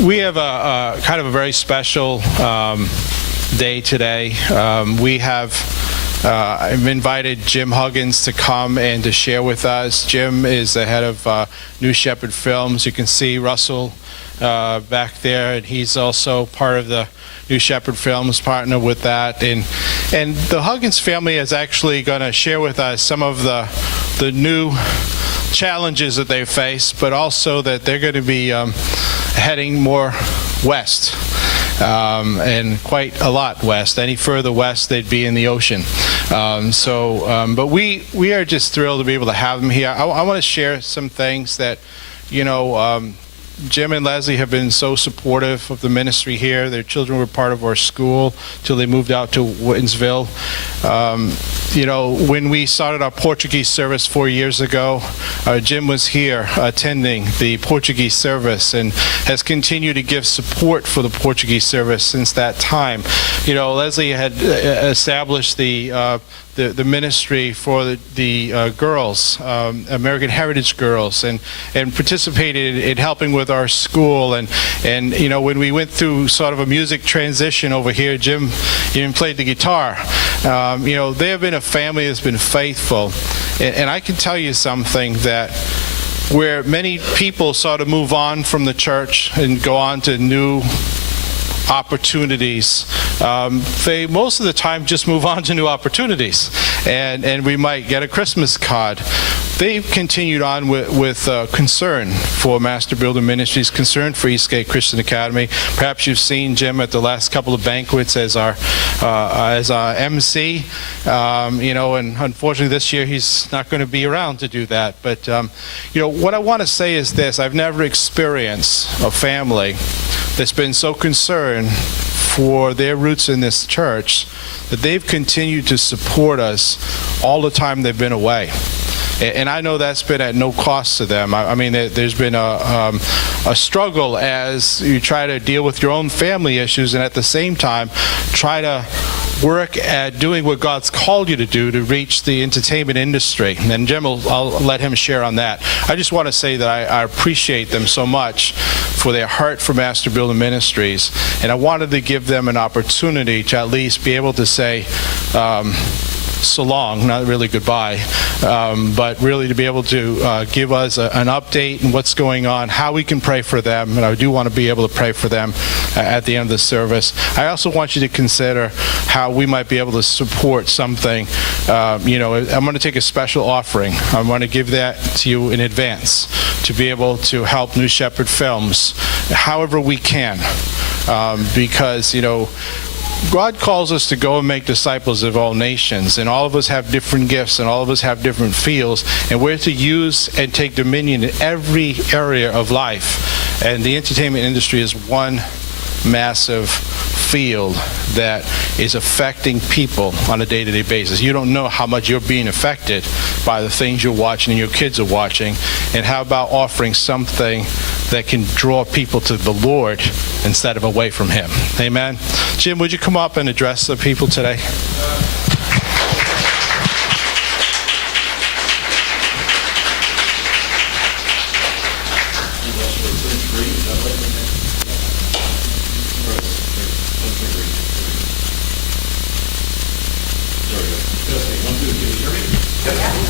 We have a kind of a very special day today. I've invited Jim Huggins to come and to share with us. Jim is the head of New Shepherd Films. You can see Russell back there, and he's also part of the New Shepherd Films, partner with that. And the Huggins family is actually going to share with us some of the new challenges that they face, but also that they're going to be heading more west, and quite a lot west. Any further west, they'd be in the ocean. But we are just thrilled to be able to have them here. I want to share some things that, Jim and Leslie have been so supportive of the ministry here. Their children were part of our school till they moved out to Wittensville. When we started our Portuguese service 4 years ago, Jim was here attending the Portuguese service and has continued to give support for the Portuguese service since that time. Leslie had established the ministry for the girls, American Heritage girls, and participated in helping with our school. And when we went through sort of a music transition over here, Jim even played the guitar. They have been a family that's been faithful. And I can tell you something, that where many people sort of move on from the church and go on to new opportunities, they most of the time just move on to new opportunities, and we might get a Christmas card. They've continued on with concern for Master Builder Ministries, concern for Eastgate Christian Academy. Perhaps you've seen Jim at the last couple of banquets as our MC. And unfortunately this year he's not going to be around to do that. But what I want to say is this: I've never experienced a family that's been so concerned for their roots in this church that they've continued to support us all the time they've been away. And I know that's been at no cost to them. I mean, there's been a struggle as you try to deal with your own family issues, and at the same time try to work at doing what God's called you to do to reach the entertainment industry. And Jim, I'll let him share on that. I just want to say that I appreciate them so much for their heart for Master Builder Ministries, and I wanted to give them an opportunity to at least be able to say so long, not really goodbye, but really to be able to give us an update on what's going on, how we can pray for them, and I do want to be able to pray for them at the end of the service. I also want you to consider how we might be able to support something. I'm going to take a special offering. I want to give that to you in advance to be able to help New Shepherd Films however we can, because God calls us to go and make disciples of all nations, and all of us have different gifts and all of us have different fields, and we're to use and take dominion in every area of life. And the entertainment industry is one massive field that is affecting people on a day-to-day basis. You don't know how much you're being affected by the things you're watching and your kids are watching, and how about offering something that can draw people to the Lord instead of away from Him. Amen. Jim, would you come up and address the people today?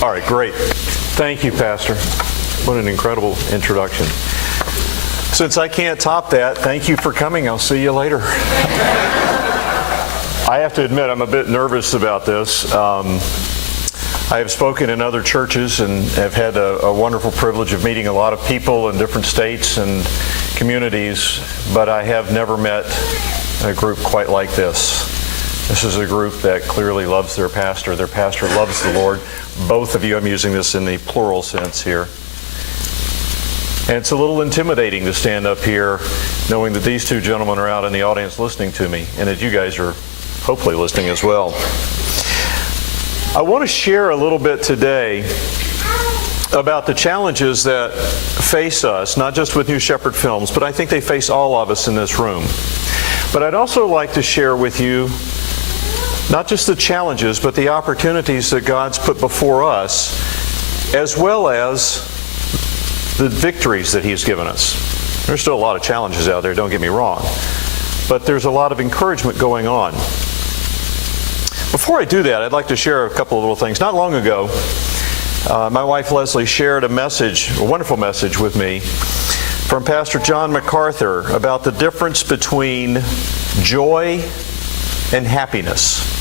All right, great. Thank you, Pastor. What an incredible introduction. Since I can't top that, thank you for coming. I'll see you later. I have to admit, I'm a bit nervous about this. I have spoken in other churches and have had a wonderful privilege of meeting a lot of people in different states and communities, but I have never met a group quite like this. This is a group that clearly loves their pastor. Their pastor loves the Lord. Both of you, I'm using this in the plural sense here. And it's a little intimidating to stand up here knowing that these two gentlemen are out in the audience listening to me, and that you guys are hopefully listening as well. I want to share a little bit today about the challenges that face us, not just with New Shepherd Films, but I think they face all of us in this room. But I'd also like to share with you not just the challenges, but the opportunities that God's put before us, as well as the victories that He's given us. There's still a lot of challenges out there, don't get me wrong. But there's a lot of encouragement going on. Before I do that, I'd like to share a couple of little things. Not long ago, my wife Leslie shared a wonderful message with me from Pastor John MacArthur about the difference between joy and happiness.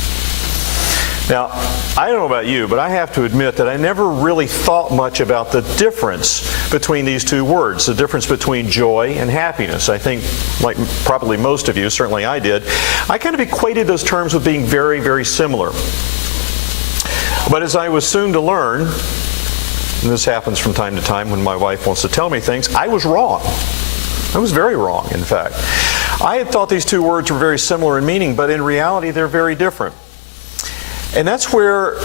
Now, I don't know about you, but I have to admit that I never really thought much about the difference between these two words, the difference between joy and happiness. I think, like probably most of you, certainly I did, I kind of equated those terms with being very, very similar. But as I was soon to learn, and this happens from time to time when my wife wants to tell me things, I was wrong. I was very wrong, in fact. I had thought these two words were very similar in meaning, but in reality they're very different. And that's where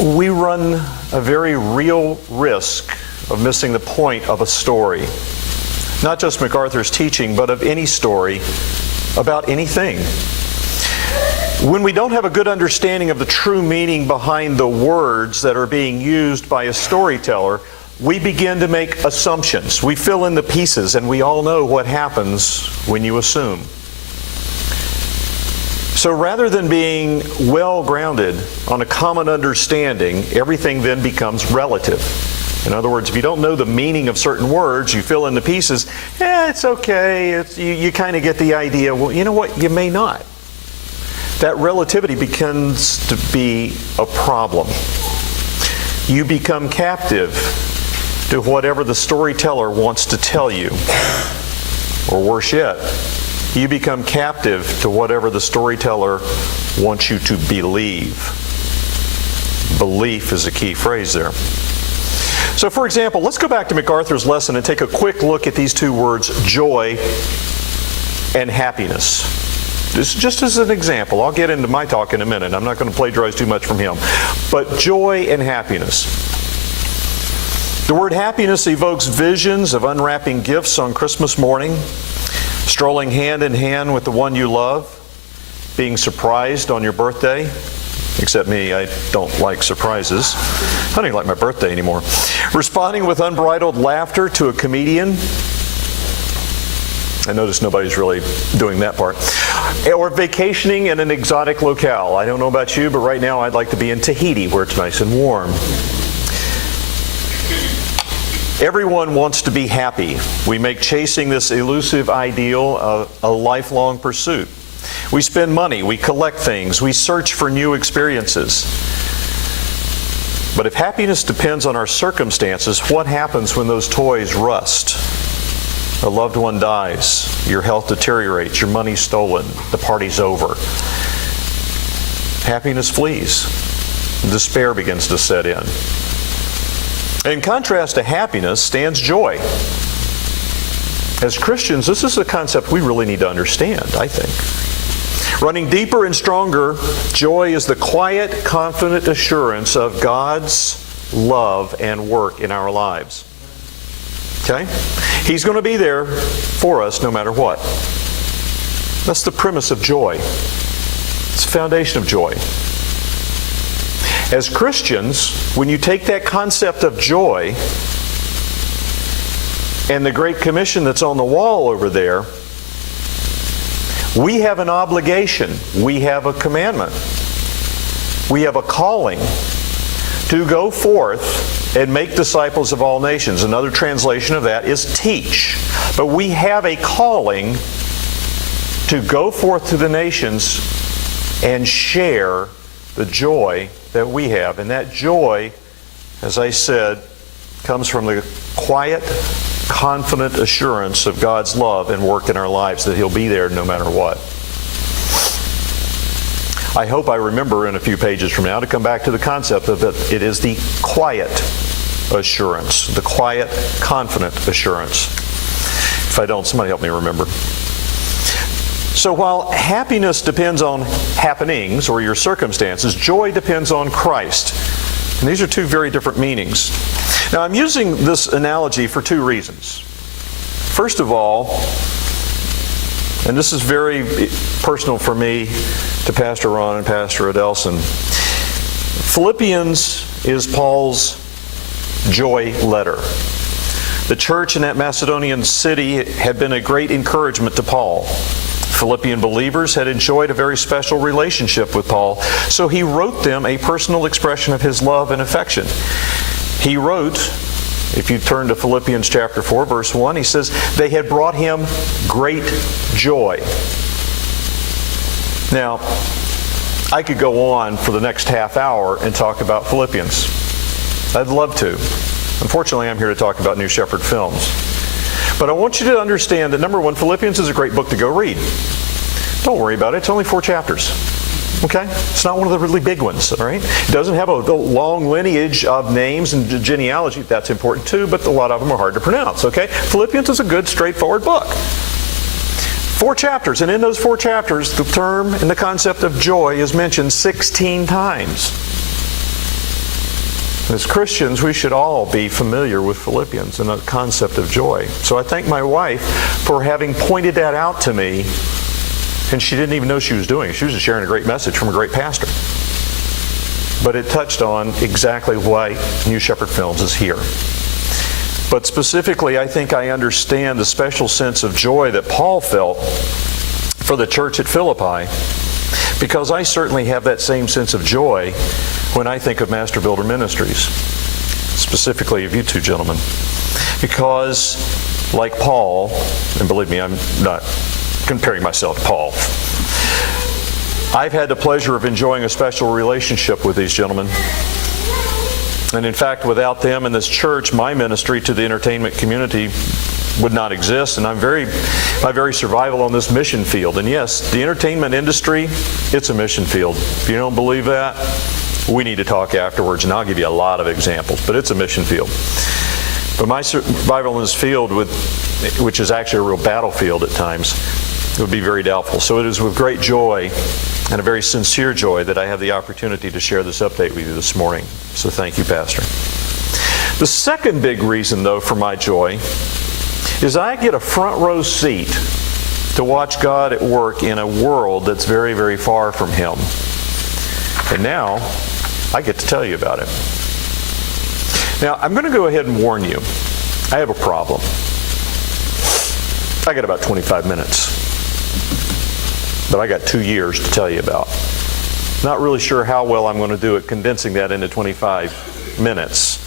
we run a very real risk of missing the point of a story. Not just MacArthur's teaching, but of any story about anything. When we don't have a good understanding of the true meaning behind the words that are being used by a storyteller, we begin to make assumptions. We fill in the pieces, and we all know what happens when you assume. So rather than being well-grounded on a common understanding, everything then becomes relative. In other words, if you don't know the meaning of certain words, you fill in the pieces, it's okay, you kind of get the idea. Well, you know what? You may not. That relativity begins to be a problem. You become captive to whatever the storyteller wants to tell you. Or worse yet, you become captive to whatever the storyteller wants you to believe. Belief is a key phrase there. So for example, let's go back to MacArthur's lesson and take a quick look at these two words, joy and happiness. This is just as an example. I'll get into my talk in a minute. I'm not going to plagiarize too much from him. But joy and happiness. The word happiness evokes visions of unwrapping gifts on Christmas morning, strolling hand in hand with the one you love, being surprised on your birthday. Except me, I don't like surprises. I don't even like my birthday anymore. Responding with unbridled laughter to a comedian. I notice nobody's really doing that part. Or vacationing in an exotic locale. I don't know about you, but right now I'd like to be in Tahiti where it's nice and warm. Everyone wants to be happy. We make chasing this elusive ideal a lifelong pursuit. We spend money, we collect things, we search for new experiences. But if happiness depends on our circumstances, what happens when those toys rust? A loved one dies, your health deteriorates, your money's stolen, the party's over. Happiness flees. Despair begins to set in. In contrast to happiness stands joy. As Christians, this is a concept we really need to understand, I think. Running deeper and stronger, joy is the quiet, confident assurance of God's love and work in our lives. Okay? He's going to be there for us no matter what. That's the premise of joy. It's the foundation of joy. As Christians, when you take that concept of joy and the Great Commission that's on the wall over there, we have an obligation. We have a commandment. We have a calling to go forth and make disciples of all nations. Another translation of that is teach. But we have a calling to go forth to the nations and share the joy that we have. And that joy, as I said, comes from the quiet, confident assurance of God's love and work in our lives, that He'll be there no matter what. I hope I remember in a few pages from now to come back to the concept of that it is the quiet assurance, the quiet, confident assurance. If I don't, somebody help me remember. So while happiness depends on happenings or your circumstances, joy depends on Christ. And these are two very different meanings. Now I'm using this analogy for two reasons. First of all, and this is very personal for me to Pastor Ron and Pastor Adelson, Philippians is Paul's joy letter. The church in that Macedonian city had been a great encouragement to Paul. Philippian believers had enjoyed a very special relationship with Paul, so he wrote them a personal expression of his love and affection. He wrote, if you turn to Philippians chapter 4, verse 1, he says, they had brought him great joy. Now, I could go on for the next half hour and talk about Philippians. I'd love to. Unfortunately, I'm here to talk about New Shepherd Films. But I want you to understand that, number one, Philippians is a great book to go read. Don't worry about it. It's only 4 chapters. Okay? It's not one of the really big ones, all right? It doesn't have a long lineage of names and genealogy. That's important too, but a lot of them are hard to pronounce, okay? Philippians is a good, straightforward book. 4 chapters, and in those 4 chapters, the term and the concept of joy is mentioned 16 times. As Christians, we should all be familiar with Philippians and the concept of joy. So I thank my wife for having pointed that out to me, and she didn't even know she was doing it. She was just sharing a great message from a great pastor. But it touched on exactly why New Shepherd Films is here. But specifically, I think I understand the special sense of joy that Paul felt for the church at Philippi, because I certainly have that same sense of joy when I think of Master Builder Ministries, specifically of you two gentlemen. Because, like Paul, and believe me, I'm not comparing myself to Paul, I've had the pleasure of enjoying a special relationship with these gentlemen. And in fact, without them and this church, my ministry to the entertainment community would not exist, and my very survival on this mission field. And yes, the entertainment industry, it's a mission field. If you don't believe that, we need to talk afterwards, and I'll give you a lot of examples, but it's a mission field. But my survival in this field, which is actually a real battlefield at times, would be very doubtful. So it is with great joy and a very sincere joy that I have the opportunity to share this update with you this morning. So thank you, Pastor. The second big reason, though, for my joy is I get a front row seat to watch God at work in a world that's very, very far from Him. And now, I get to tell you about it. Now, I'm going to go ahead and warn you. I have a problem. I got about 25 minutes. But I got 2 years to tell you about. Not really sure how well I'm going to do at condensing that into 25 minutes,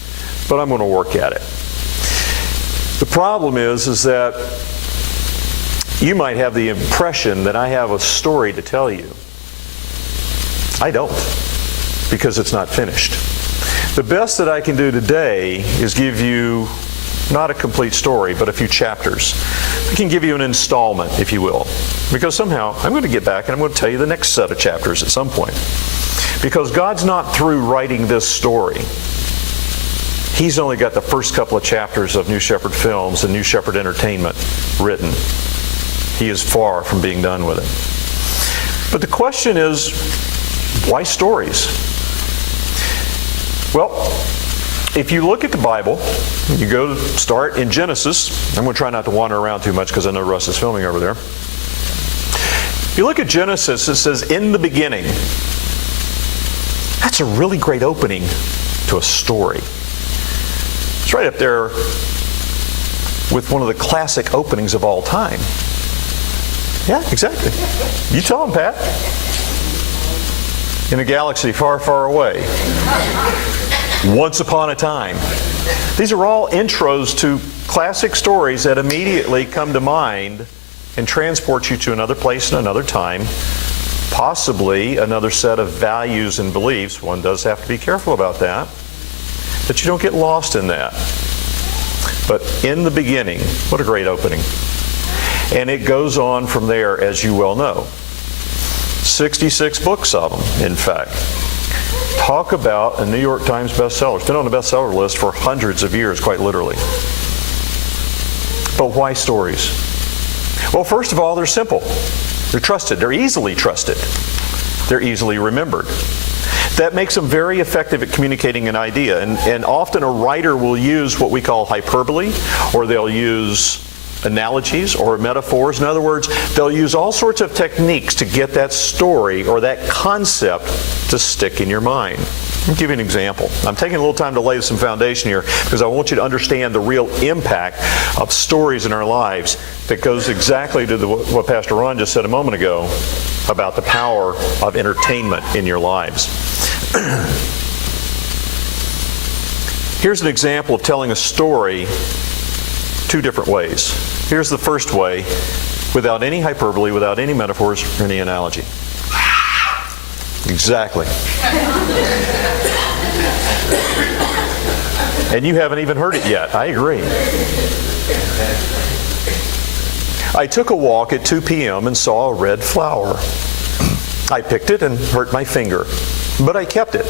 but I'm going to work at it. The problem is that you might have the impression that I have a story to tell you. I don't, because it's not finished. The best that I can do today is give you not a complete story, but a few chapters. I can give you an installment, if you will, because somehow I'm going to get back and I'm going to tell you the next set of chapters at some point. Because God's not through writing this story. He's only got the first couple of chapters of New Shepherd Films and New Shepherd Entertainment written. He is far from being done with it. But the question is, why stories? Well, if you look at the Bible, you go to start in Genesis. I'm going to try not to wander around too much because I know Russ is filming over there. If you look at Genesis, it says, in the beginning. That's a really great opening to a story. It's right up there with one of the classic openings of all time. Yeah, exactly. You tell them, Pat. In a galaxy far, far away. Once upon a time. These are all intros to classic stories that immediately come to mind and transport you to another place and another time, possibly another set of values and beliefs. One does have to be careful about that you don't get lost in that. But in the beginning, what a great opening. And it goes on from there, as you well know. 66 books of them, in fact. Talk about a New York Times bestseller. It's been on the bestseller list for hundreds of years, quite literally. But why stories? Well, first of all, they're simple. They're trusted. They're easily trusted. They're easily remembered. That makes them very effective at communicating an idea. And often a writer will use what we call hyperbole, or they'll use analogies or metaphors. In other words, they'll use all sorts of techniques to get that story or that concept to stick in your mind. Let me give you an example. I'm taking a little time to lay some foundation here because I want you to understand the real impact of stories in our lives that goes exactly to what Pastor Ron just said a moment ago about the power of entertainment in your lives. Here's an example of telling a story two different ways. Here's the first way, without any hyperbole, without any metaphors or any analogy. Exactly. And you haven't even heard it yet. I agree. I took a walk at 2 p.m. and saw a red flower. I picked it and hurt my finger, but I kept it.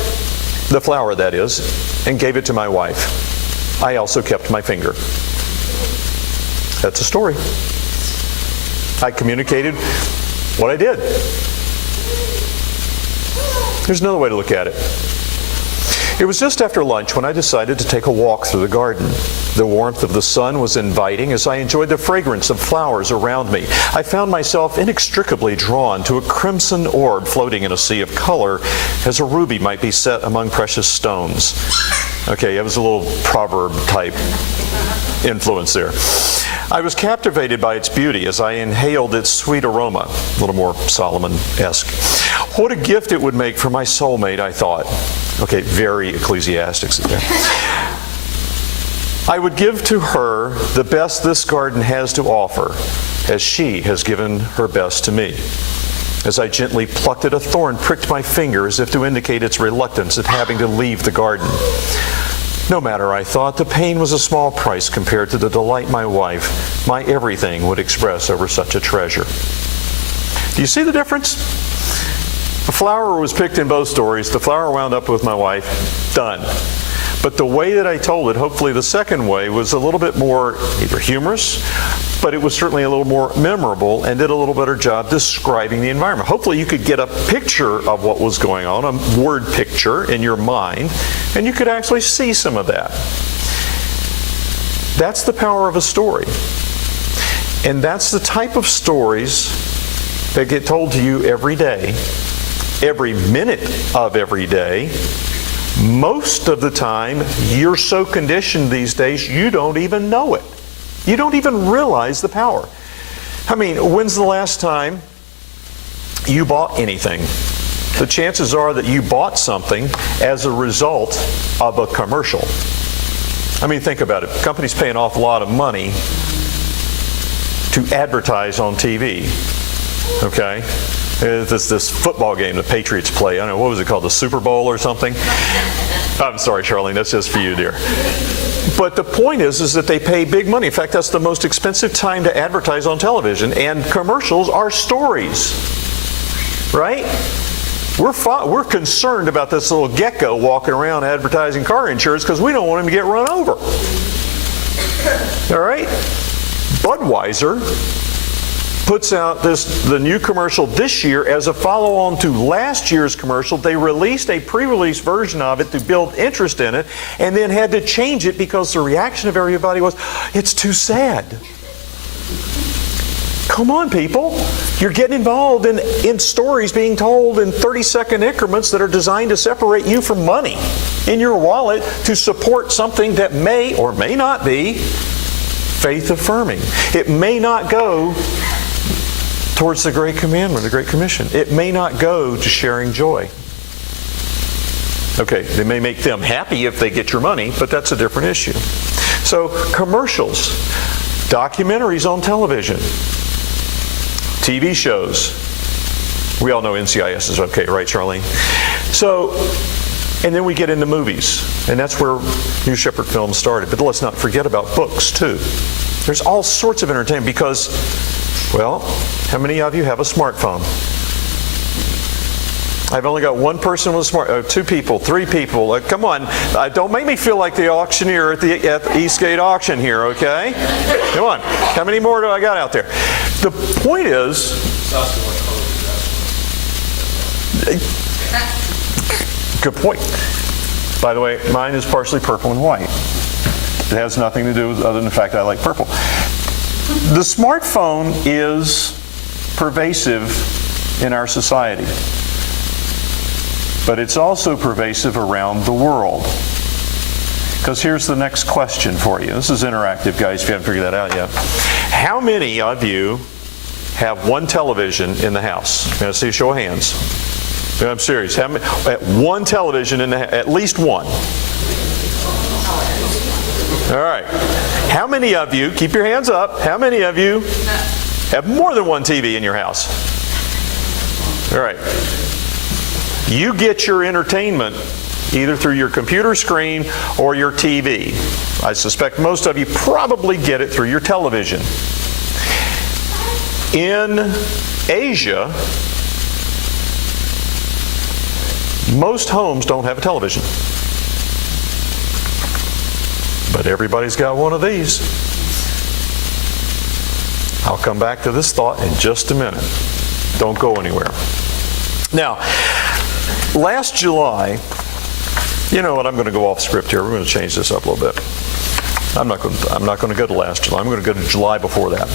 The flower, that is, and gave it to my wife. I also kept my finger. That's a story. I communicated what I did. There's another way to look at it. It was just after lunch when I decided to take a walk through the garden. The warmth of the sun was inviting as I enjoyed the fragrance of flowers around me. I found myself inextricably drawn to a crimson orb floating in a sea of color, as a ruby might be set among precious stones. Okay, it was a little proverb type influence there. I was captivated by its beauty as I inhaled its sweet aroma, a little more Solomon-esque. What a gift it would make for my soulmate, I thought. Okay, very Ecclesiastics there. I would give to her the best this garden has to offer, as she has given her best to me. As I gently plucked at a thorn, pricked my finger as if to indicate its reluctance at having to leave the garden. No matter, I thought, the pain was a small price compared to the delight my wife, my everything, would express over such a treasure. Do you see the difference? The flower was picked in both stories. The flower wound up with my wife. Done. But the way that I told it, hopefully the second way, was a little bit more either humorous, but it was certainly a little more memorable and did a little better job describing the environment. Hopefully you could get a picture of what was going on, a word picture in your mind, and you could actually see some of that. That's the power of a story. And that's the type of stories that get told to you every day, every minute of every day. Most of the time, you're so conditioned these days, you don't even know it. You don't even realize the power. I mean, when's the last time you bought anything? The chances are that you bought something as a result of a commercial. I mean, think about it. Companies pay an awful lot of money to advertise on TV. Okay? This football game the Patriots play. I don't know, what was it called? The Super Bowl or something? I'm sorry, Charlene. That's just for you, dear. But the point is that they pay big money. In fact, that's the most expensive time to advertise on television. And commercials are stories. Right? We're concerned about this little gecko walking around advertising car insurance because we don't want him to get run over. All right? Budweiser puts out the new commercial this year as a follow-on to last year's commercial. They released a pre-release version of it to build interest in it, and then had to change it because the reaction of everybody was, it's too sad. Come on, people. You're getting involved in stories being told in 30-second increments that are designed to separate you from money in your wallet to support something that may or may not be faith-affirming. It may not go towards the Great Commandment, the Great Commission. It may not go to sharing joy. Okay, they may make them happy if they get your money, but that's a different issue. So, commercials, documentaries on television, TV shows. We all know NCIS is okay, right, Charlene? So, and then we get into movies, and that's where New Shepherd Films started. But let's not forget about books, too. There's all sorts of entertainment because, well, how many of you have a smartphone? I've only got one person with a smartphone, 2 people, 3 people. Come on, don't make me feel like the auctioneer at the Eastgate auction here, okay? Come on, how many more do I got out there? The point is, good point. By the way, mine is partially purple and white. It has nothing to do with other than the fact that I like purple. The smartphone is pervasive in our society. but it's also pervasive around the world. Because here's the next question for you. This is interactive, guys, if you haven't figured that out yet. How many of you have one television in the house? Can I see a show of hands? I'm serious. How many, one television in the at least one. All right. How many of you, keep your hands up, how many of you have more than one TV in your house? All right. You get your entertainment either through your computer screen or your TV. I suspect most of you probably get it through your television. In Asia, most homes don't have a television. But everybody's got one of these. I'll come back to this thought in just a minute. Don't go anywhere. Now, last July, you know what, I'm going to go off script here. We're going to change this up a little bit. I'm not going to go to last July. I'm going to go to July before that.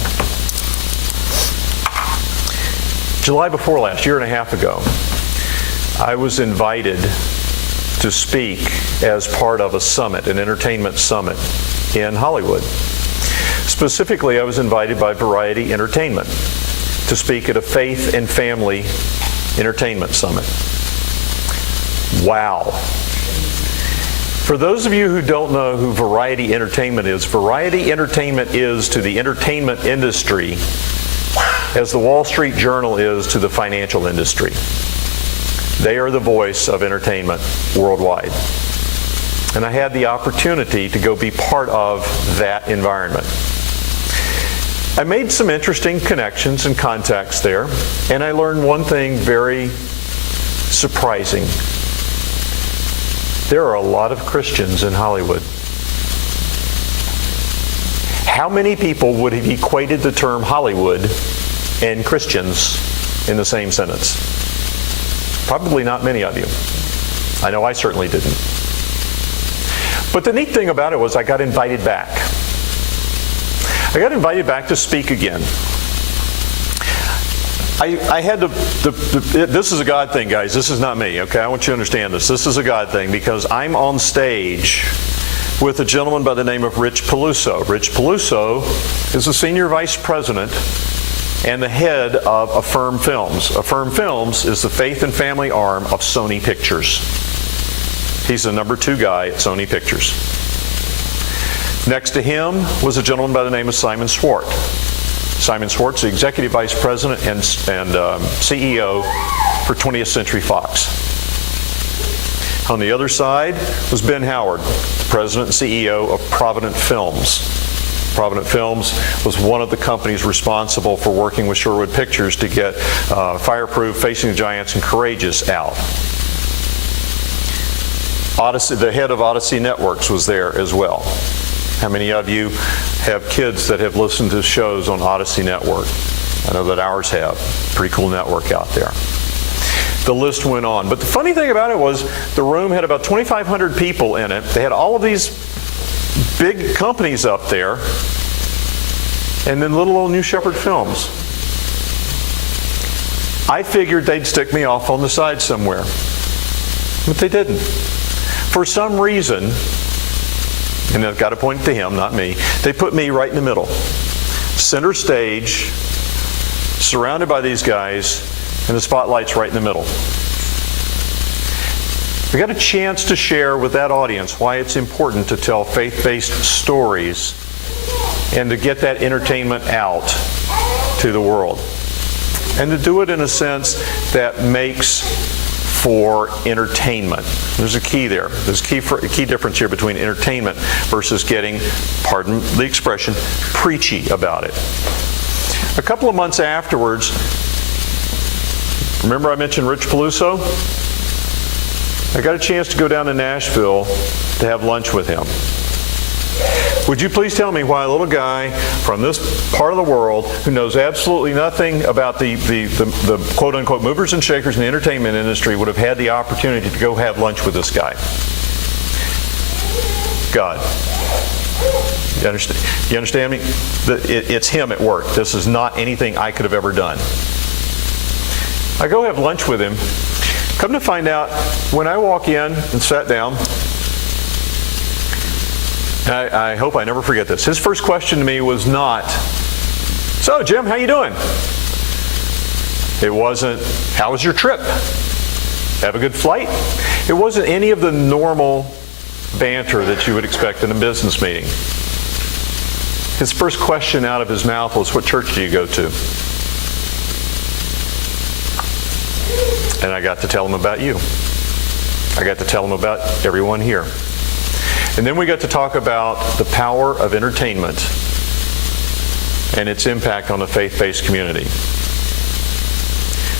July before last, year and a half ago, I was invited to speak as part of a summit, an entertainment summit in Hollywood. Specifically, I was invited by Variety Entertainment to speak at a faith and family entertainment summit. Wow. For those of you who don't know who Variety Entertainment is to the entertainment industry as the Wall Street Journal is to the financial industry. They are the voice of entertainment worldwide. And I had the opportunity to go be part of that environment. I made some interesting connections and contacts there, and I learned one thing very surprising. There are a lot of Christians in Hollywood. How many people would have equated the term Hollywood and Christians in the same sentence? Probably not many of you. I know I certainly didn't. But the neat thing about it was I got invited back. I got invited back to speak again. I had this is a God thing, guys. This is not me, okay? I want you to understand this. This is a God thing because I'm on stage with a gentleman by the name of Rich Peluso. Rich Peluso is the senior vice president and the head of Affirm Films. Affirm Films is the faith and family arm of Sony Pictures. He's the number 2 guy at Sony Pictures. Next to him was a gentleman by the name of Simon Swart. Simon Swartz, the executive vice president and CEO for 20th Century Fox. On the other side was Ben Howard, the president and CEO of Provident Films. Provident Films was one of the companies responsible for working with Sherwood Pictures to get Fireproof, Facing the Giants, and Courageous out. Odyssey, the head of Odyssey Networks, was there as well. How many of you have kids that have listened to shows on Odyssey Network? I know that ours have. Pretty cool network out there. The list went on. But the funny thing about it was the room had about 2,500 people in it. They had all of these big companies up there, and then little old New Shepherd Films. I figured they'd stick me off on the side somewhere, but they didn't. For some reason, and I've got to point to him, not me, they put me right in the middle. Center stage, surrounded by these guys, and the spotlight's right in the middle. We got a chance to share with that audience why it's important to tell faith-based stories and to get that entertainment out to the world. And to do it in a sense that makes for entertainment. There's a key there. There's a key difference here between entertainment versus getting, pardon the expression, preachy about it. A couple of months afterwards, remember I mentioned Rich Peluso? I got a chance to go down to Nashville to have lunch with him. Would you please tell me why a little guy from this part of the world who knows absolutely nothing about the quote-unquote movers and shakers in the entertainment industry would have had the opportunity to go have lunch with this guy? God. You understand me? It's him at work. This is not anything I could have ever done. I go have lunch with him, Come to find out, when I walk in and sat down, I hope I never forget this. His first question to me was not, "So, Jim, how you doing?" It wasn't, "How was your trip? Have a good flight?" It wasn't any of the normal banter that you would expect in a business meeting. His first question out of his mouth was, "What church do you go to?" And I got to tell him about you. I got to tell him about everyone here. And then we got to talk about the power of entertainment and its impact on the faith-based community.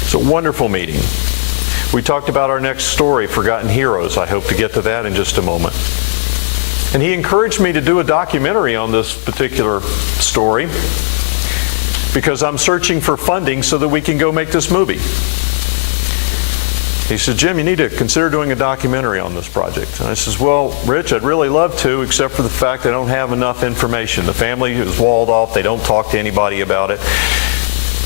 It's a wonderful meeting. We talked about our next story, Forgotten Heroes. I hope to get to that in just a moment. And he encouraged me to do a documentary on this particular story because I'm searching for funding so that we can go make this movie. He said, "Jim, you need to consider doing a documentary on this project." And I says, "Well, Rich, I'd really love to, except for the fact I don't have enough information. The family is walled off. They don't talk to anybody about it."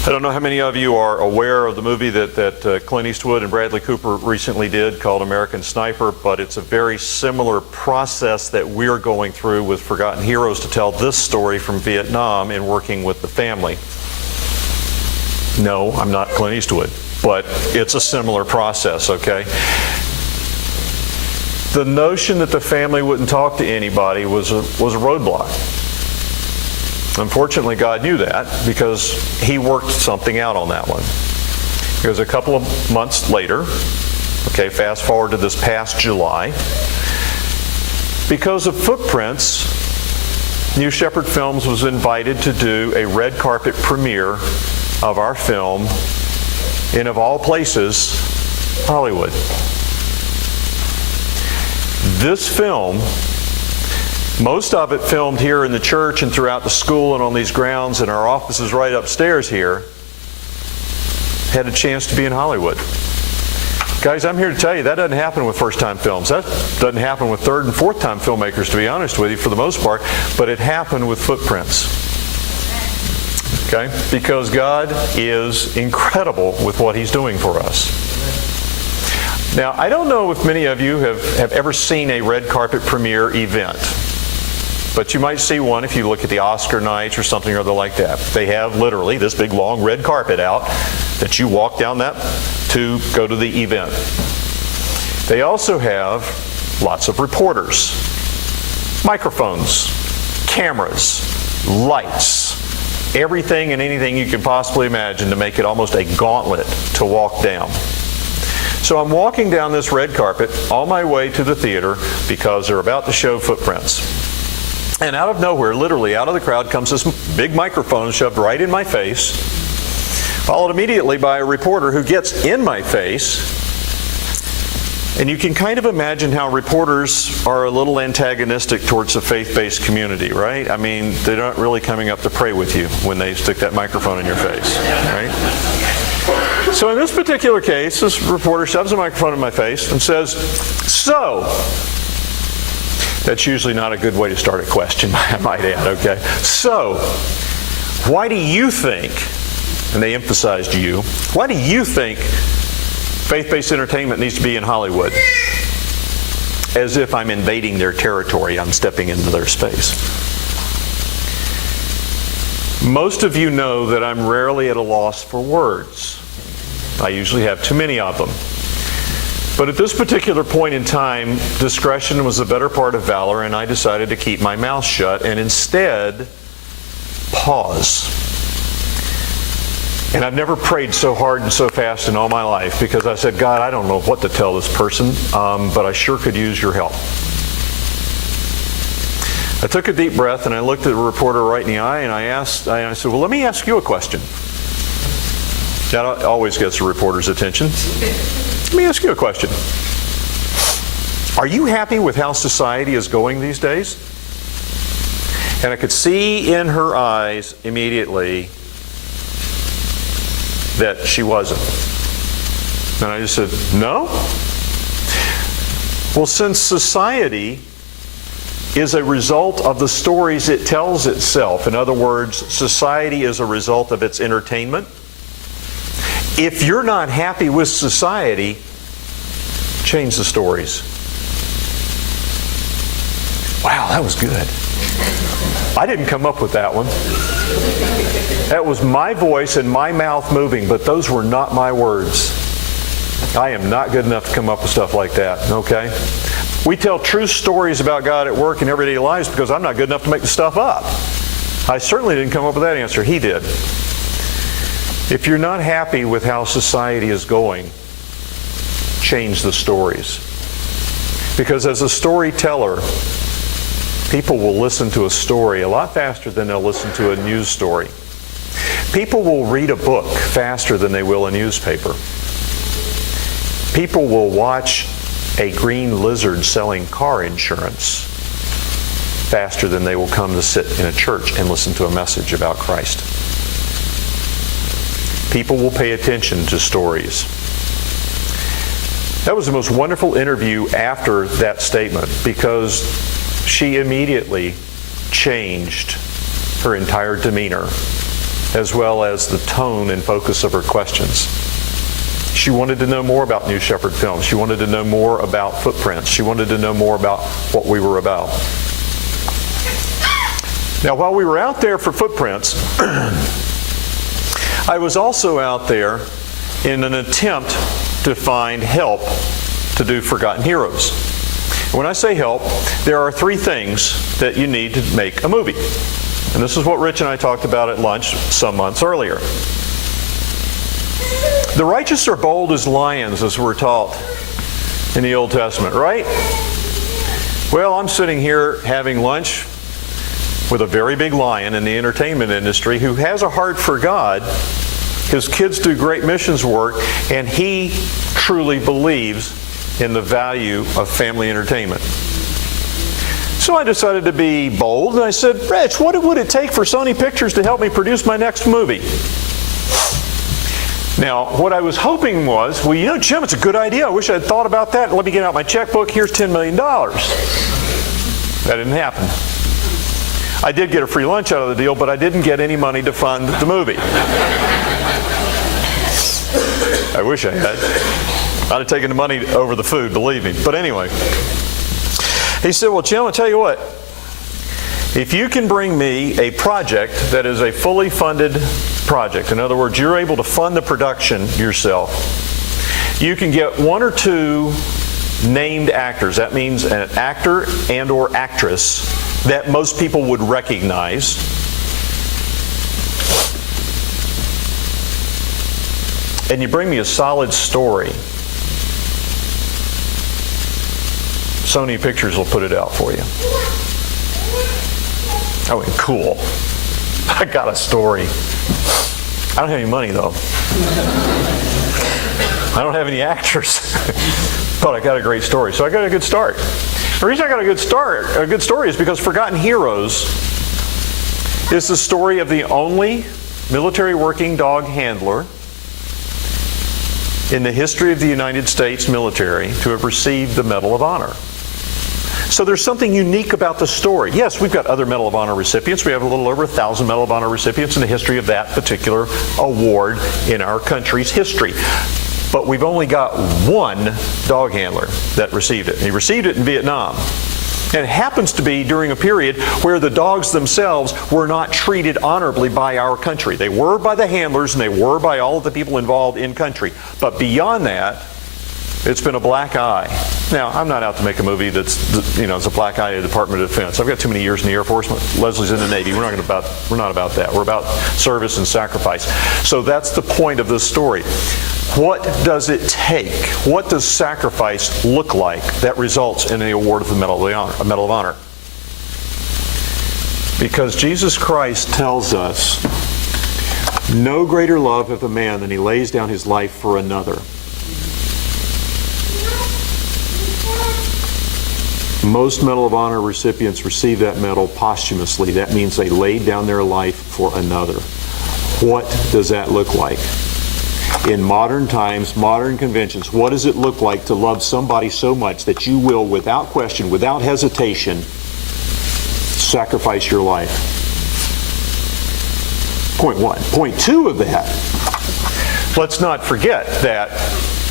I don't know how many of you are aware of the movie that Clint Eastwood and Bradley Cooper recently did called American Sniper, but it's a very similar process that we're going through with Forgotten Heroes to tell this story from Vietnam in working with the family. No, I'm not Clint Eastwood, but it's a similar process, okay? The notion that the family wouldn't talk to anybody was a roadblock. Unfortunately, God knew that because He worked something out on that one. Because a couple of months later, okay, fast forward to this past July, because of Footprints, New Shepherd Films was invited to do a red carpet premiere of our film in, of all places, Hollywood. This film, most of it filmed here in the church and throughout the school and on these grounds and our offices right upstairs here, had a chance to be in Hollywood. Guys, I'm here to tell you that doesn't happen with first-time films. That doesn't happen with third and fourth-time filmmakers, to be honest with you, for the most part, but it happened with Footprints. Okay? Because God is incredible with what He's doing for us. Now, I don't know if many of you have ever seen a red carpet premiere event, but you might see one if you look at the Oscar nights or something or other like that. They have literally this big long red carpet out that you walk down that to go to the event. They also have lots of reporters, microphones, cameras, lights, everything and anything you can possibly imagine to make it almost a gauntlet to walk down. So I'm walking down this red carpet on my way to the theater because they're about to show Footprints. And out of nowhere, literally out of the crowd, comes this big microphone shoved right in my face, followed immediately by a reporter who gets in my face. And you can kind of imagine how reporters are a little antagonistic towards the faith-based community, right? I mean, they're not really coming up to pray with you when they stick that microphone in your face, right? So in this particular case, this reporter shoves a microphone in my face and says, "So," that's usually not a good way to start a question, I might add, okay? "So, why do you think," and they emphasized you, "why do you think faith-based entertainment needs to be in Hollywood?" As if I'm invading their territory, I'm stepping into their space. Most of you know that I'm rarely at a loss for words. I usually have too many of them. But at this particular point in time, discretion was the better part of valor, and I decided to keep my mouth shut and instead pause. And I've never prayed so hard and so fast in all my life because I said, "God, I don't know what to tell this person, but I sure could use your help." I took a deep breath and I looked at the reporter right in the eye and I said, "Well, let me ask you a question." That always gets the reporter's attention. Let me ask you a question. Are you happy with how society is going these days? And I could see in her eyes immediately that she wasn't. And I just said, "No." Well, since society is a result of the stories it tells itself, in other words, society is a result of its entertainment, if you're not happy with society, Change the stories. Wow, that was good. I didn't come up with that one. That was my voice and my mouth moving, but those were not my words. I am not good enough to come up with stuff like that, okay? We tell true stories about God at work in everyday lives because I'm not good enough to make the stuff up. I certainly didn't come up with that answer. He did. If you're not happy with how society is going, change the stories. Because as a storyteller, people will listen to a story a lot faster than they'll listen to a news story. People will read a book faster than they will a newspaper. People will watch a green lizard selling car insurance faster than they will come to sit in a church and listen to a message about Christ. People will pay attention to stories. That was the most wonderful interview after that statement because she immediately changed her entire demeanor as well as the tone and focus of her questions. She wanted to know more about New Shepherd Films. She wanted to know more about Footprints. She wanted to know more about what we were about. Now, while we were out there for Footprints, I was also out there in an attempt to find help to do Forgotten Heroes. When I say help, there are three things that you need to make a movie. And this is what Rich and I talked about at lunch some months earlier. The righteous are bold as lions, as we're taught in the Old Testament, right? Well, I'm sitting here having lunch with a very big lion in the entertainment industry who has a heart for God. His kids do great missions work, and he truly believes in the value of family entertainment. So I decided to be bold, and I said, Rich, what would it take for Sony Pictures to help me produce my next movie? Now, what I was hoping was, well, you know, Jim, it's a good idea. I wish I'd thought about that. Let me get out my checkbook. Here's $10 million. That didn't happen. I did get a free lunch out of the deal, but I didn't get any money to fund the movie. I wish I had. I'd have taken the money over the food, believe me. But anyway, he said, well, Jim, I'll tell you what. If you can bring me a project that is a fully funded project, in other words, you're able to fund the production yourself, you can get one or two named actors. That means an actor and or actress that most people would recognize. And you bring me a solid story. Sony Pictures will put it out for you. I went, cool. I got a story. I don't have any money, though. I don't have any actors. But I got a great story. So I got a good start. The reason I got a good story is because Forgotten Heroes is the story of the only military working dog handler in the history of the United States military to have received the Medal of Honor. So there's something unique about the story. Yes, we've got other Medal of Honor recipients. We have a little over 1,000 Medal of Honor recipients in the history of that particular award in our country's history. But we've only got one dog handler that received it. He received it in Vietnam. And it happens to be during a period where the dogs themselves were not treated honorably by our country. They were by the handlers and they were by all of the people involved in country. But beyond that, it's been a black eye. Now, I'm not out to make a movie that's, it's a black eye of the Department of Defense. I've got too many years in the Air Force. Leslie's in the Navy. We're not about that. We're about service and sacrifice. So that's the point of this story. What does it take? What does sacrifice look like that results in the award of the Medal of Honor? Because Jesus Christ tells us, no greater love of a man than he lays down his life for another. Most Medal of Honor recipients receive that medal posthumously. That means they laid down their life for another. What does that look like? In modern times, modern conventions, what does it look like to love somebody so much that you will, without question, without hesitation, sacrifice your life? Point one. Point two of that, let's not forget that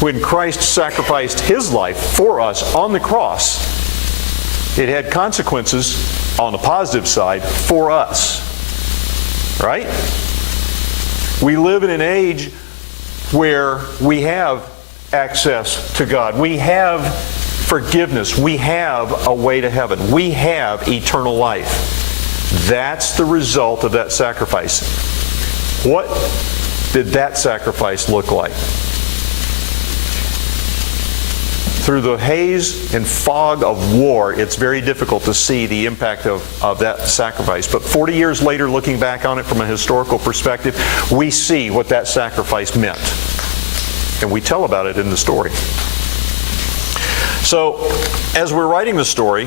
when Christ sacrificed his life for us on the cross, it had consequences on the positive side for us. Right? We live in an age where we have access to God. We have forgiveness. We have a way to heaven. We have eternal life. That's the result of that sacrifice. What did that sacrifice look like? Through the haze and fog of war, it's very difficult to see the impact of that sacrifice. But 40 years later, looking back on it from a historical perspective, we see what that sacrifice meant. And we tell about it in the story. So, as we're writing the story,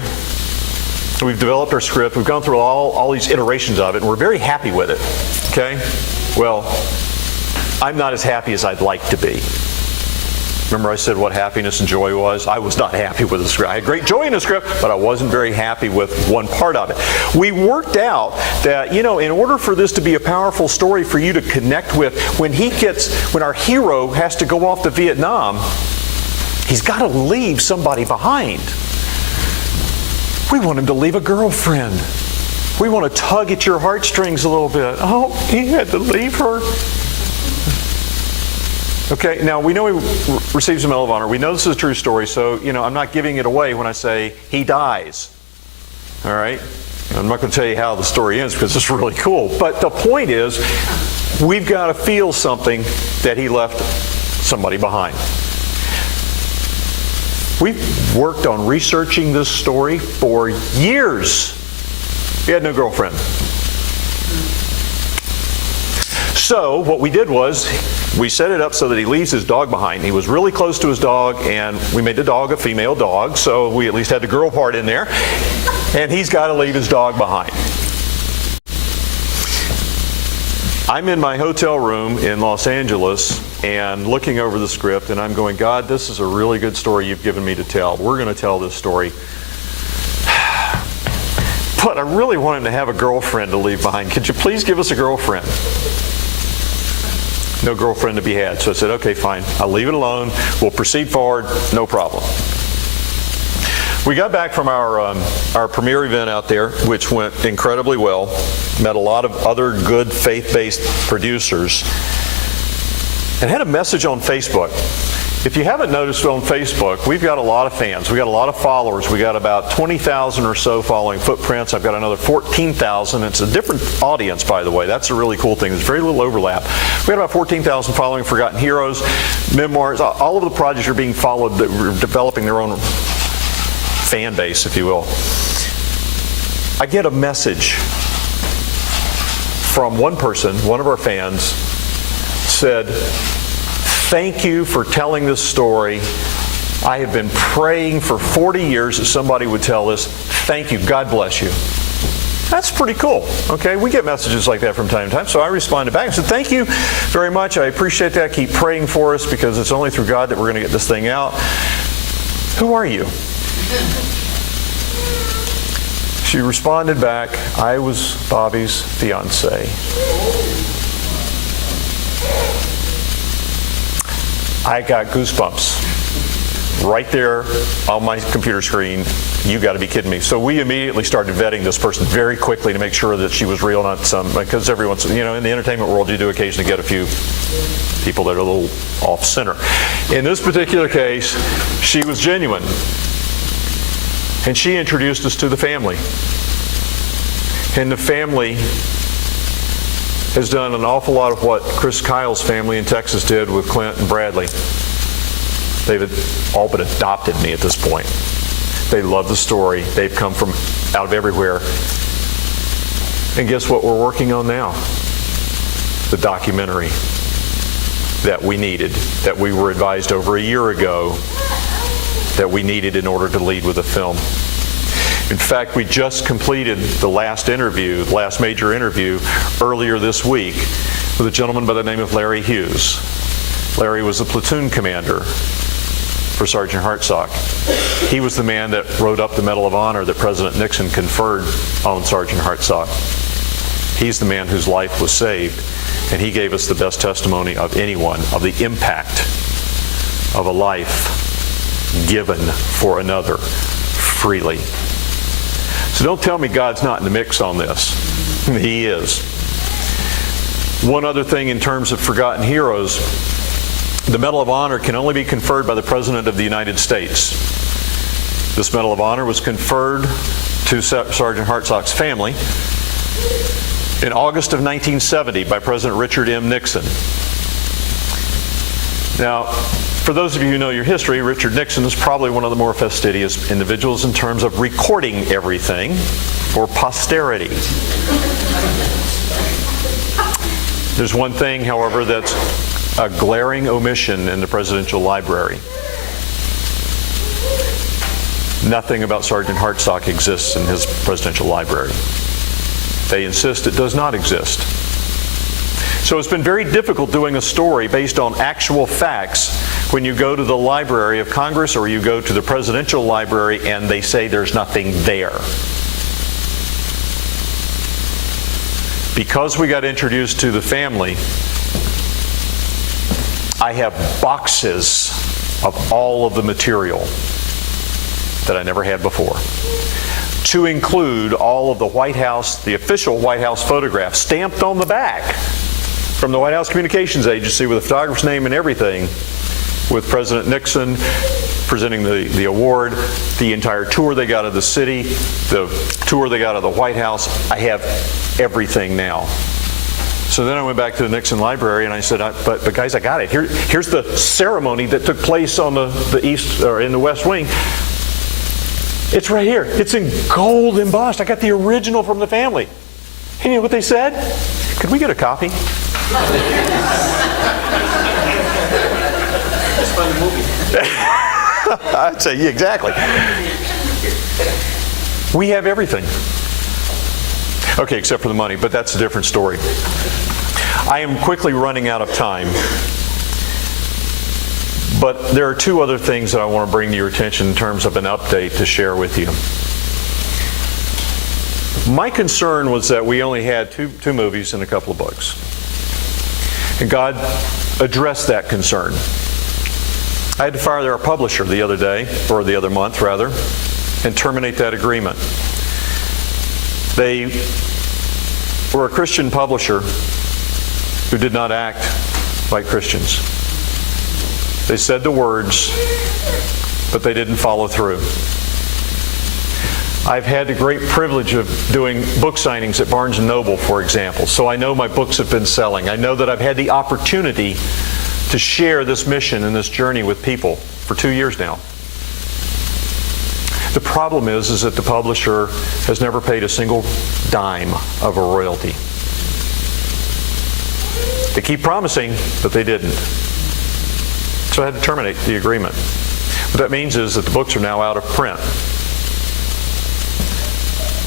we've developed our script, we've gone through all these iterations of it, and we're very happy with it. Okay? Well, I'm not as happy as I'd like to be. Remember I said what happiness and joy was? I was not happy with the script. I had great joy in the script, but I wasn't very happy with one part of it. We worked out that, in order for this to be a powerful story for you to connect with, when our hero has to go off to Vietnam, he's got to leave somebody behind. We want him to leave a girlfriend. We want to tug at your heartstrings a little bit. Oh, he had to leave her. Okay, now we know he receives the Medal of Honor. We know this is a true story, so, I'm not giving it away when I say he dies. All right? I'm not going to tell you how the story ends because it's really cool. But the point is, we've got to feel something that he left somebody behind. We've worked on researching this story for years. He had no girlfriend. So what we did was we set it up so that he leaves his dog behind. He was really close to his dog, and we made the dog a female dog, so we at least had the girl part in there. And he's got to leave his dog behind. I'm in my hotel room in Los Angeles and looking over the script, and I'm going, God, this is a really good story you've given me to tell. We're going to tell this story. But I really want him to have a girlfriend to leave behind. Could you please give us a girlfriend? No girlfriend to be had. So I said, okay, fine. I'll leave it alone. We'll proceed forward. No problem. We got back from our premiere event out there, which went incredibly well. Met a lot of other good faith-based producers. And had a message on Facebook. If you haven't noticed on Facebook, we've got a lot of fans. We've got a lot of followers. We've got about 20,000 or so following Footprints. I've got another 14,000. It's a different audience, by the way. That's a really cool thing. There's very little overlap. We've got about 14,000 following Forgotten Heroes, memoirs. All of the projects are being followed, that we're developing their own fan base, if you will. I get a message from one person, one of our fans, said, thank you for telling this story. I have been praying for 40 years that somebody would tell this. Thank you. God bless you. That's pretty cool. Okay, we get messages like that from time to time. So I responded back and said, thank you very much. I appreciate that. Keep praying for us because it's only through God that we're going to get this thing out. Who are you? She responded back, I was Bobby's fiance. I got goosebumps right there on my computer screen. You got to be kidding me. So we immediately started vetting this person very quickly to make sure that she was real, not some, because everyone's, in the entertainment world, you do occasionally get a few people that are a little off center. In this particular case, she was genuine. And she introduced us to the family. And the family has done an awful lot of what Chris Kyle's family in Texas did with Clint and Bradley. They've all but adopted me at this point. They love the story. They've come from out of everywhere. And guess what we're working on now? The documentary that we needed, that we were advised over a year ago that we needed in order to lead with a film. In fact, we just completed the last major interview earlier this week with a gentleman by the name of Larry Hughes. Larry was the platoon commander for Sergeant Hartsock. He was the man that wrote up the Medal of Honor that President Nixon conferred on Sergeant Hartsock. He's the man whose life was saved, and he gave us the best testimony of anyone of the impact of a life given for another freely. So don't tell me God's not in the mix on this. He is. One other thing in terms of forgotten heroes, the Medal of Honor can only be conferred by the President of the United States. This Medal of Honor was conferred to Sergeant Hartsock's family in August of 1970 by President Richard M. Nixon. Now, for those of you who know your history, Richard Nixon is probably one of the more fastidious individuals in terms of recording everything for posterity. There's one thing, however, that's a glaring omission in the presidential library. Nothing about Sergeant Hartsock exists in his presidential library. They insist it does not exist. So it's been very difficult doing a story based on actual facts when you go to the Library of Congress or you go to the presidential library and they say there's nothing there. Because we got introduced to the family, I have boxes of all of the material that I never had before, to include all of the White House, the official White House photographs stamped on the back from the White House Communications Agency with the photographer's name and everything, with President Nixon presenting the award, the entire tour they got of the city, the tour they got of the White House. I have everything now. So then I went back to the Nixon Library and I said, but guys, I got it. Here's the ceremony that took place on the east, or in the West Wing. It's right here. It's in gold embossed. I got the original from the family. And you know what they said? Could we get a copy? Let's find a movie. I'd say, yeah, exactly. We have everything. Okay, except for the money, but that's a different story. I am quickly running out of time. But there are two other things that I want to bring to your attention in terms of an update to share with you. My concern was that we only had two movies and a couple of books. And God addressed that concern. I had to fire our publisher the other day, or the other month rather, and terminate that agreement. They were a Christian publisher who did not act like Christians. They said the words, but they didn't follow through. I've had the great privilege of doing book signings at Barnes & Noble, for example, so I know my books have been selling. I know that I've had the opportunity to share this mission and this journey with people for 2 years now. The problem is that the publisher has never paid a single dime of a royalty. They keep promising, but they didn't. So I had to terminate the agreement. What that means is that the books are now out of print.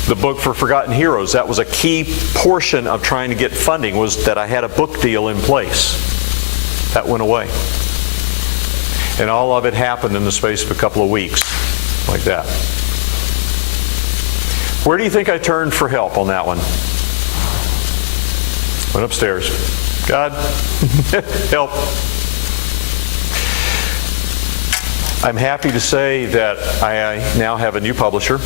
The book for Forgotten Heroes, that was a key portion of trying to get funding, was that I had a book deal in place. That went away. And all of it happened in the space of a couple of weeks, like that. Where do you think I turned for help on that one? Went upstairs. God, help. I'm happy to say that I now have a new publisher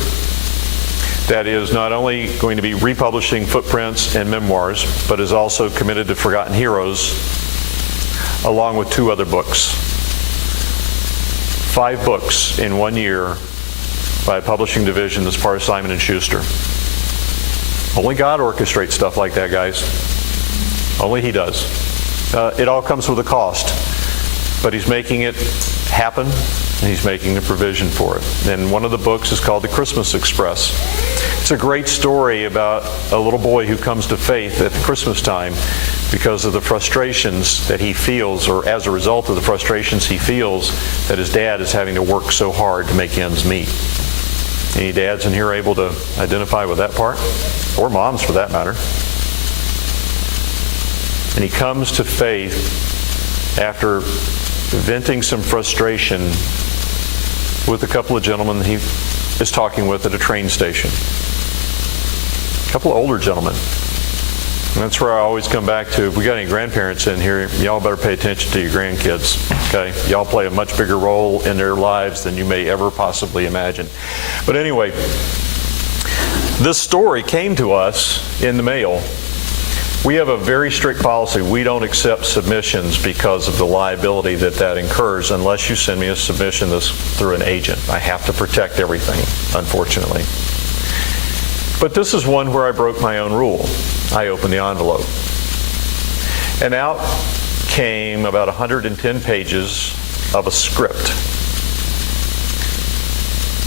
that is not only going to be republishing footprints and memoirs, but is also committed to Forgotten Heroes, along with 2 other books. 5 books in 1 year by a publishing division that's part of Simon & Schuster. Only God orchestrates stuff like that, guys. Only He does. It all comes with a cost, but He's making it happen, and He's making the provision for it. And one of the books is called The Christmas Express. It's a great story about a little boy who comes to faith at Christmas time because of the frustrations that he feels, or as a result of the frustrations he feels that his dad is having to work so hard to make ends meet. Any dads in here able to identify with that part? Or moms, for that matter. And he comes to faith after venting some frustration with a couple of gentlemen he is talking with at a train station. A couple of older gentlemen. That's where I always come back to. If we got any grandparents in here, y'all better pay attention to your grandkids, okay? Y'all play a much bigger role in their lives than you may ever possibly imagine. But anyway, this story came to us in the mail. We have a very strict policy. We don't accept submissions because of the liability that incurs unless you send me a submission that's through an agent. I have to protect everything, unfortunately. But this is one where I broke my own rule. I opened the envelope. And out came about 110 pages of a script.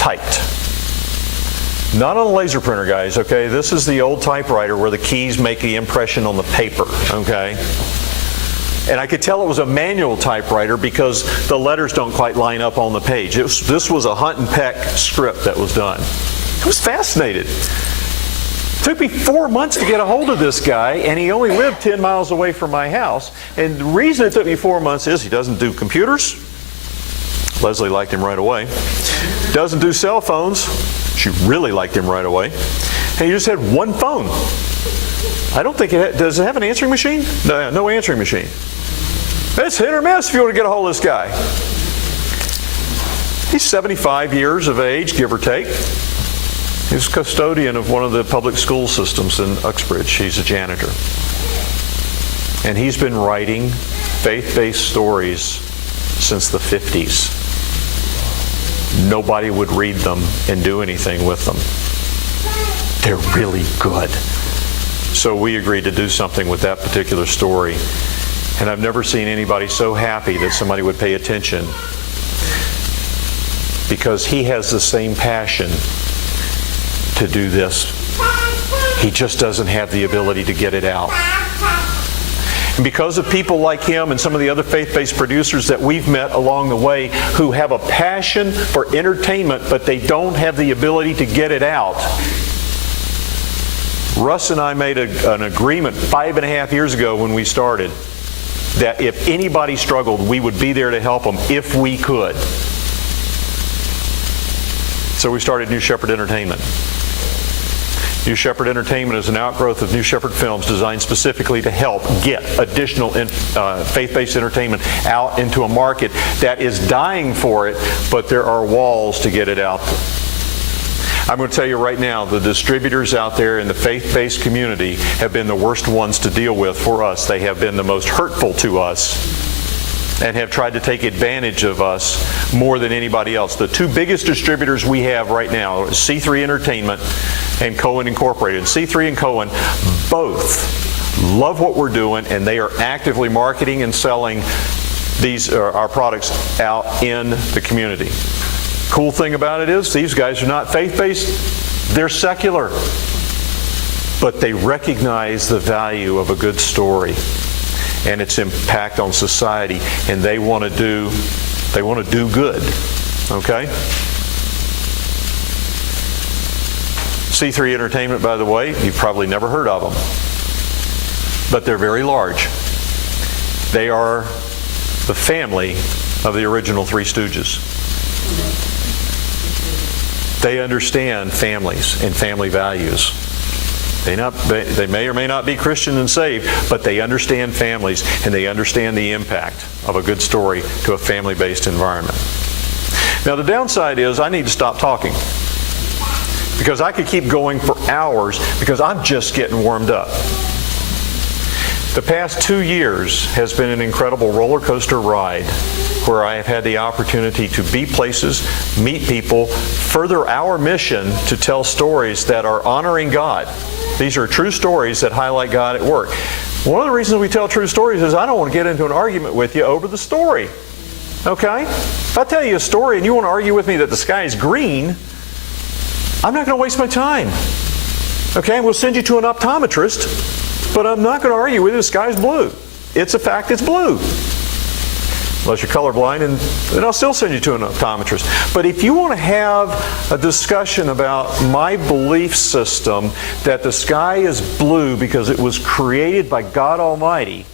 Typed. Not on a laser printer, guys, okay? This is the old typewriter where the keys make the impression on the paper, okay? And I could tell it was a manual typewriter because the letters don't quite line up on the page. This was a hunt and peck script that was done. I was fascinated. It took me 4 months to get a hold of this guy, and he only lived 10 miles away from my house. And the reason it took me 4 months is he doesn't do computers. Leslie liked him right away. Doesn't do cell phones. She really liked him right away. And he just had one phone. I don't think does it have an answering machine? No answering machine. It's hit or miss if you want to get a hold of this guy. He's 75 years of age, give or take. He's custodian of one of the public school systems in Uxbridge. He's a janitor. And he's been writing faith-based stories since the 50s. Nobody would read them and do anything with them. They're really good. So we agreed to do something with that particular story. And I've never seen anybody so happy that somebody would pay attention, because he has the same passion to do this. He just doesn't have the ability to get it out. And because of people like him and some of the other faith-based producers that we've met along the way who have a passion for entertainment, but they don't have the ability to get it out, Russ and I made an agreement 5.5 years ago when we started that if anybody struggled, we would be there to help them if we could. So we started New Shepherd Entertainment. New Shepherd Entertainment is an outgrowth of New Shepherd Films designed specifically to help get additional faith-based entertainment out into a market that is dying for it, but there are walls to get it out. I'm going to tell you right now, the distributors out there in the faith-based community have been the worst ones to deal with for us. They have been the most hurtful to us and have tried to take advantage of us more than anybody else. The two biggest distributors we have right now are C3 Entertainment and Cohen Incorporated. C3 and Cohen both love what we're doing, and they are actively marketing and selling our products out in the community. Cool thing about it is these guys are not faith-based, they're secular. But they recognize the value of a good story and its impact on society, and they want to do good. Okay? C3 Entertainment, by the way, you've probably never heard of them, but they're very large. They are the family of the original Three Stooges. They understand families and family values. They may or may not be Christian and saved, but they understand families, and they understand the impact of a good story to a family-based environment. Now, the downside is I need to stop talking, because I could keep going for hours because I'm just getting warmed up. The past 2 years has been an incredible roller coaster ride where I have had the opportunity to be places, meet people, further our mission to tell stories that are honoring God. These are true stories that highlight God at work. One of the reasons we tell true stories is I don't want to get into an argument with you over the story. Okay? If I tell you a story and you want to argue with me that the sky is green, I'm not going to waste my time. Okay? We'll send you to an optometrist, but I'm not going to argue with you the sky's blue. It's a fact, it's blue. Unless you're colorblind, and then I'll still send you to an optometrist. But if you want to have a discussion about my belief system that the sky is blue because it was created by God Almighty,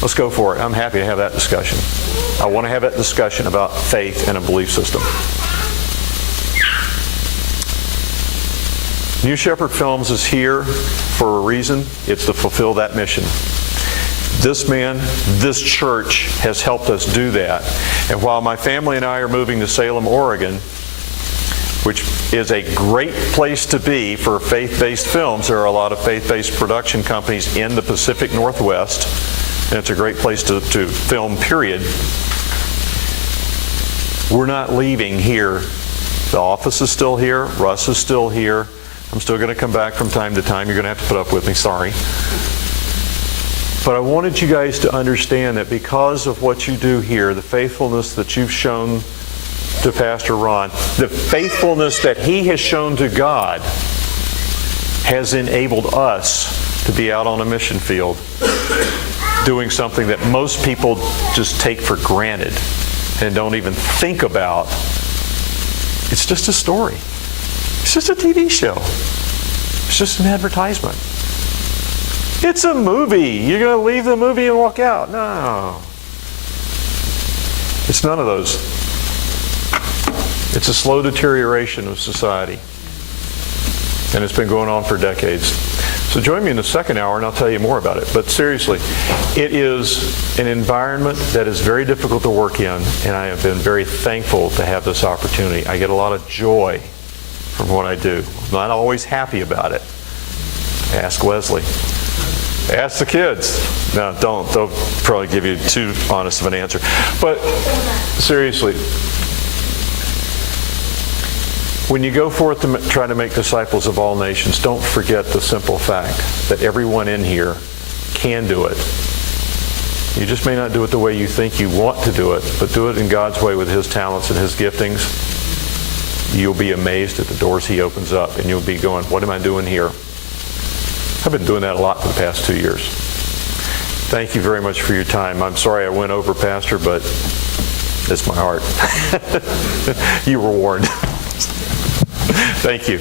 let's go for it. I'm happy to have that discussion. I want to have that discussion about faith and a belief system. New Shepherd Films is here for a reason. It's to fulfill that mission. This man, this church has helped us do that. And while my family and I are moving to Salem, Oregon, which is a great place to be for faith-based films, there are a lot of faith-based production companies in the Pacific Northwest, and it's a great place to film, period. We're not leaving here. The office is still here. Russ is still here. I'm still going to come back from time to time. You're going to have to put up with me. Sorry. But I wanted you guys to understand that because of what you do here, the faithfulness that you've shown to Pastor Ron, the faithfulness that he has shown to God has enabled us to be out on a mission field doing something that most people just take for granted and don't even think about. It's just a story. It's just a TV show. It's just an advertisement. It's a movie. You're going to leave the movie and walk out. No. It's none of those. It's a slow deterioration of society. And it's been going on for decades. So join me in the second hour and I'll tell you more about it. But seriously, it is an environment that is very difficult to work in, and I have been very thankful to have this opportunity. I get a lot of joy from what I do. I'm not always happy about it. Ask Leslie. Ask the kids. No, don't. They'll probably give you too honest of an answer. But seriously, when you go forth to try to make disciples of all nations, don't forget the simple fact that everyone in here can do it. You just may not do it the way you think you want to do it, but do it in God's way with His talents and His giftings. You'll be amazed at the doors He opens up, and you'll be going, what am I doing here? I've been doing that a lot for the past 2 years. Thank you very much for your time. I'm sorry I went over, Pastor, but it's my heart. You were warned. Thank you.